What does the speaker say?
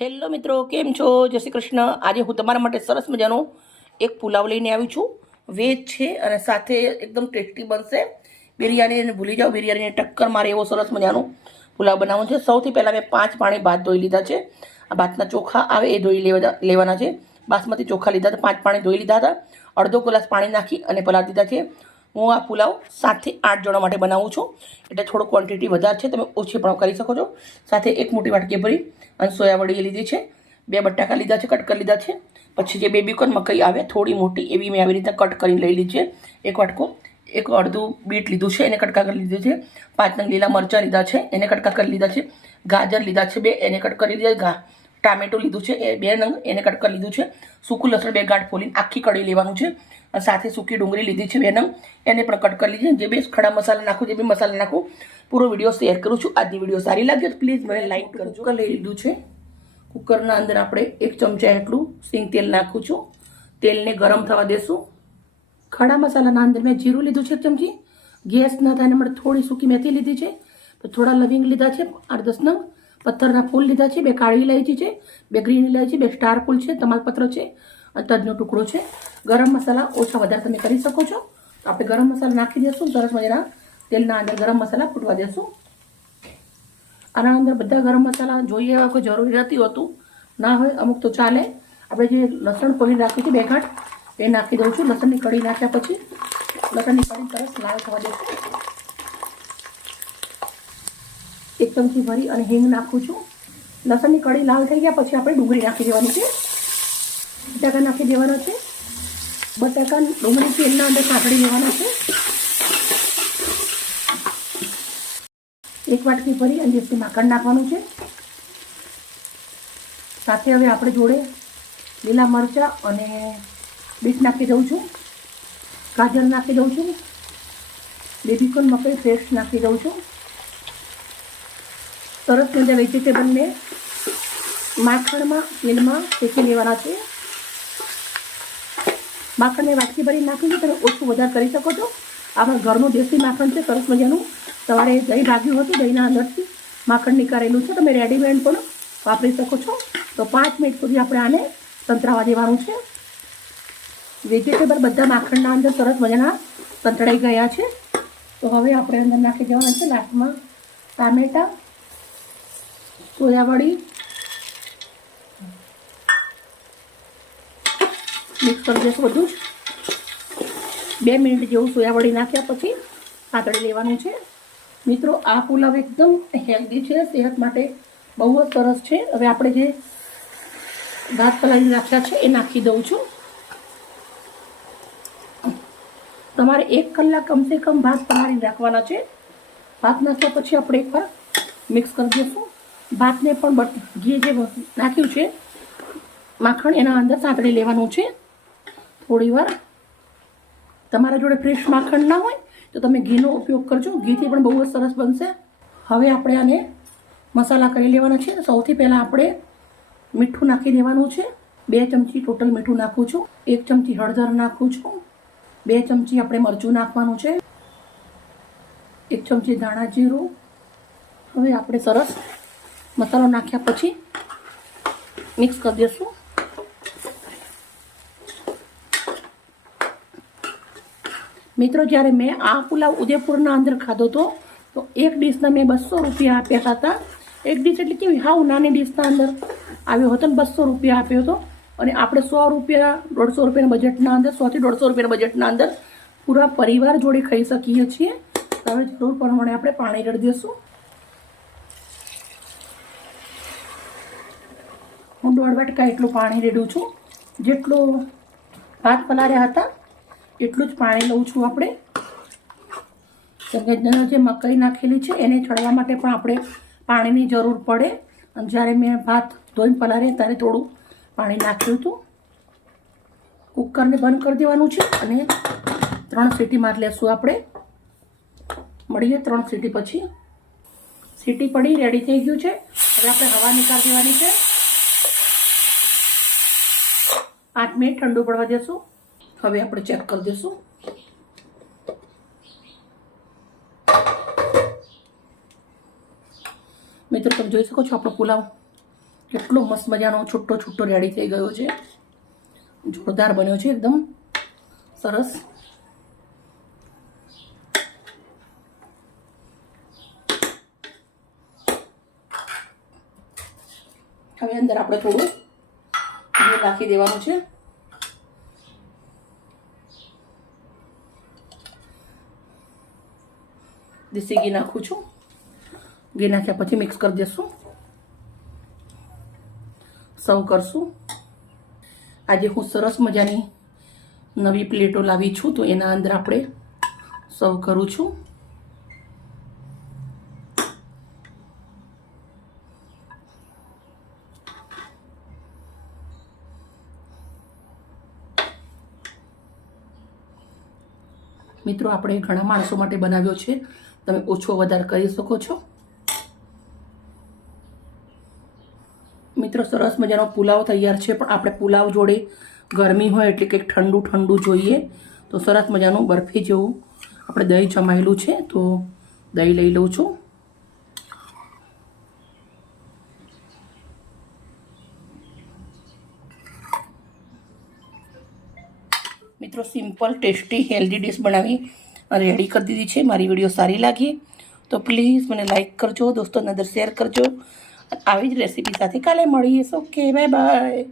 Hello મિત્રો, કેમ છો? જય શ્રી કૃષ્ણ. આજે હું તમારા માટે સરસ મજાનો એક પુલાવ લઈને આવી છું. વેજ છે અને સાથે એકદમ ટેસ્ટી બનશે. બિરયાનીને ભૂલી જાઓ, બિરયાનીને ટક્કર મારે એવો સરસ મજાનો પુલાવ બનાવવાનો છે. સૌથી પહેલાં મેં 5 પાણી ભાત ધોઈ લીધા છે. આ ભાતના ચોખા આવે એ ધોઈ લેવાના છે. બાસમતી ચોખા લીધા હતા, 5 પાણી ધોઈ લીધા હતા. અડધો ગ્લાસ પાણી નાખી અને પલાળી દીધા છે. હું આ પુલાવ 7 થી 8 જણા માટે બનાવું છું, એટલે થોડો ક્વોન્ટિટી વધારે છે, તમે ઓછી પણ કરી શકો છો. સાથે એક મોટી વાટકી ભરી અને સોયાવડી લીધી છે, 2 બટાકા લીધા છે, કટ કરી લીધા છે. પછી જે બેબીકોર્ન મકાઈ આવે થોડી મોટી એવી મેં આવી રીતે કટ કરીને લઈ લીધી છે. એક વાટકો, એક અડધું બીટ લીધું છે, એને કટકા કરી લીધું છે. 5 નંગ લીલા મરચાં લીધા છે, એને કટકા કરી લીધા છે. ગાજર લીધા છે 2, એને કટ કરી લીધા. ટામેટું લીધું છે એ 2 નંગ, એને કટ કરી લીધું છે. સૂકું લસણ 2 ગાંઠ ફોલીને આખી કળી લેવાનું છે. સાથે સૂકી ડુંગળી લીધી છે 2 નંગ, એને પણ કટ કરી લીધી. જે બે ખડા મસાલા નાખું, જે બી મસાલા નાખું, પૂરો વિડીયો શેર કરું છું. આજની વિડીયો સારી લાગે તો પ્લીઝ મને લાઈક કરજો. કુકર લઈ લીધું છે. કુકરના અંદર આપણે 1 ચમચા એટલું સિંગ તેલ નાખું છું. તેલને ગરમ થવા દેશું. ખડા મસાલાના અંદર મેં જીરું લીધું છે 1 ચમચી. ગેસ ન થાય માટે થોડી સૂકી મેથી લીધી છે. તો થોડા લવિંગ લીધા છે 8-10 નંગ. પથ્થરના ફૂલ લીધા છે, 2 કાળી ઇલાયચી છે, 2 ગ્રીન ઇલાયચી, 2 સ્ટાર ફૂલ છે, તમાલપત્ર છે અને તજનો ટુકડો છે. ગરમ મસાલા ઓછા વધારે તમે કરી શકો છો. તો આપણે ગરમ મસાલા નાખી દઈશું. સરસ મજાના તેલના અંદર ગરમ મસાલા ફૂટવા દેશું. આના અંદર બધા ગરમ મસાલા જોઈએ એવા કોઈ જરૂરી નથી હોતું, ના હોય અમુક તો ચાલે. આપણે જે લસણ ફોલી રાખી છે 2 ગાંઠ, એ નાખી દઉં છું. લસણની કળી નાખ્યા પછી લસણની કળી સરસ લાલ થવા દેશું. 1 ચમચી ભરી અને હિંગ નાખું છું. લસણની કળી લાલ થઈ ગયા પછી આપણે ડુંગળી નાખી દેવાની છે. બટાકા નાખી દેવાના છે. બટાકા ડુંગળી તેલના અંદર કાઢી લેવાના છે. 1 વાટકી ભરી અને દેશી માખણ નાખવાનું છે. સાથે હવે આપણે જોડે લીલા મરચાં અને બીટ નાખી દઉં છું. ગાજર નાખી દઉં છું. બેબીકોર્ન મકાઈ પેસ્ટ નાખી દઉં છું. સરસ મજા વેજીટેબલને માખણમાં તેલમાં શેકી લેવાના છે. માખણને વાટકી ભરી નાખી છે, તમે ઓછું વધારે કરી શકો છો. આપણા ઘરનું દેશી માખણ છે, સરસ મજાનું. સવારે દહીં ભાગ્યું હતું, દહીંના અંદરથી માખણ નીકાળેલું છે, તમે રેડીમેડ પણ વાપરી શકો છો. તો 5 મિનિટ સુધી આપણે આને સંતરાવા દેવાનું છે. વેજીટેબલ બધા માખણના અંદર સરસ મજાના સંતળાઈ ગયા છે. તો હવે આપણે અંદર નાખી દેવાના છે લાસ્ટમાં ટામેટા, સોયાવડી, મિક્સ કરી દઈશું બધું જ. 2 મિનિટ જેવું સોયાવડી નાખ્યા પછી સાંતળી લેવાનું છે. મિત્રો, આ પુલાવ એકદમ હેલ્ધી છે, સેહત માટે બહુ જ સરસ છે. હવે આપણે જે ભાત પલાળી રાખ્યા છે એ નાખી દઉં છું. તમારે 1 કલાક કમસે કમ ભાત પલાળી રાખવાના છે. ભાત નાખ્યા પછી આપણે એકવાર મિક્સ કરી દઈશું. ભાતને પણ ઘી જે નાખ્યું છે માખણ એના અંદર સાંતળી લેવાનું છે થોડી વાર. તમારા જોડે ફ્રેશ માખણ ના હોય તો તમે ઘીનો ઉપયોગ કરજો, ઘીથી પણ બહુ જ સરસ બનશે. હવે આપણે આને મસાલા કરી લેવાના છે. સૌથી પહેલાં આપણે મીઠું નાખી દેવાનું છે. 2 ચમચી ટોટલ મીઠું નાખું છું. 1 ચમચી હળદર નાખું છું. 2 ચમચી આપણે મરચું નાખવાનું છે. 1 ચમચી ધાણા જીરું. હવે આપણે સરસ મસાલો નાખ્યા પછી મિક્સ કરી દઈશું. મિત્રો, જ્યારે મેં આ પુલાવ ઉદયપુરના અંદર ખાધો હતો તો એક ડીશના મેં 200 રૂપિયા આપ્યા હતા. એક ડીશ એટલે કેવી હાવ નાની ડીશના અંદર આવ્યો હતો ને 200 રૂપિયા આપ્યો હતો. અને આપણે 100 રૂપિયા 150 રૂપિયાના બજેટના અંદર, 100 થી 150 રૂપિયાના બજેટના અંદર પૂરા પરિવાર જોડે ખાઈ શકીએ છીએ. હવે જરૂર પ્રમાણે આપણે પાણી રેડી દઈશું. હું 1.5 વાટકા એટલું પાણી રેડું છું. જેટલું ભાત પલાળ્યા હતા એટલું જ પાણી લઉં છું આપણે. કેમ કે જે મકાઈ નાખેલી છે એને ચડવા માટે પણ આપણે પાણીની જરૂર પડે. અને જ્યારે મેં ભાત ધોઈને પલાળ્યા ત્યારે થોડું પાણી નાખ્યું હતું. કુકરને બંધ કરી દેવાનું છે અને 3 સીટી મારી લેશું આપણે. મળીએ 3 સીટી પછી. સીટી પડી રેડી થઈ ગયું છે. હવે આપણે હવા નીકાળી દેવાની છે. 5 મિનિટ ઠંડુ પડવા દેશું. હવે આપણે ચેક કરી દઈશું. મિત્રો, તમે જોઈ શકો છો આપણો પુલાવ કેટલો મસ્ત મજાનો છૂટો છૂટો રેડી થઈ ગયો છે, જોરદાર બન્યો છે, એકદમ સરસ. હવે અંદર આપણે થોડું ઘી નાખી દેવાનું છે. દેશી ઘી નાખું છું. ઘી નાખ્યા પછી મિક્સ કરી દઈશું, સર્વ કરશું. આજે હું સરસ મજાની નવી પ્લેટો લાવી છું, તો એના અંદર આપણે સર્વ કરું છું. મિત્રો, આપણે ઘણા માણસો માટે બનાવ્યો છે, તમે ઓછો વધારે કરી શકો છો. મિત્રો, સરસ મજાનો પુલાવ તૈયાર છે, પણ આપણે પુલાવ જોડે ગરમી હોય એટલે કંઈક ઠંડુ ઠંડુ જોઈએ, તો સરસ મજાનું બરફી જેવું આપણે દહીં જમાયેલું છે, તો દહીં લઈ લઉં છું. મિત્રો, સિમ્પલ ટેસ્ટી હેલ્ધી ડિશ બનાવી અને રેડી કરી દીધી છે. મારી વિડીયો સારી લાગી તો પ્લીઝ મને લાઈક કરજો, દોસ્તોને અંદર શેર કરજો. આવી જ રેસીપી સાથે કાલે મળીએ. Okay, bye bye.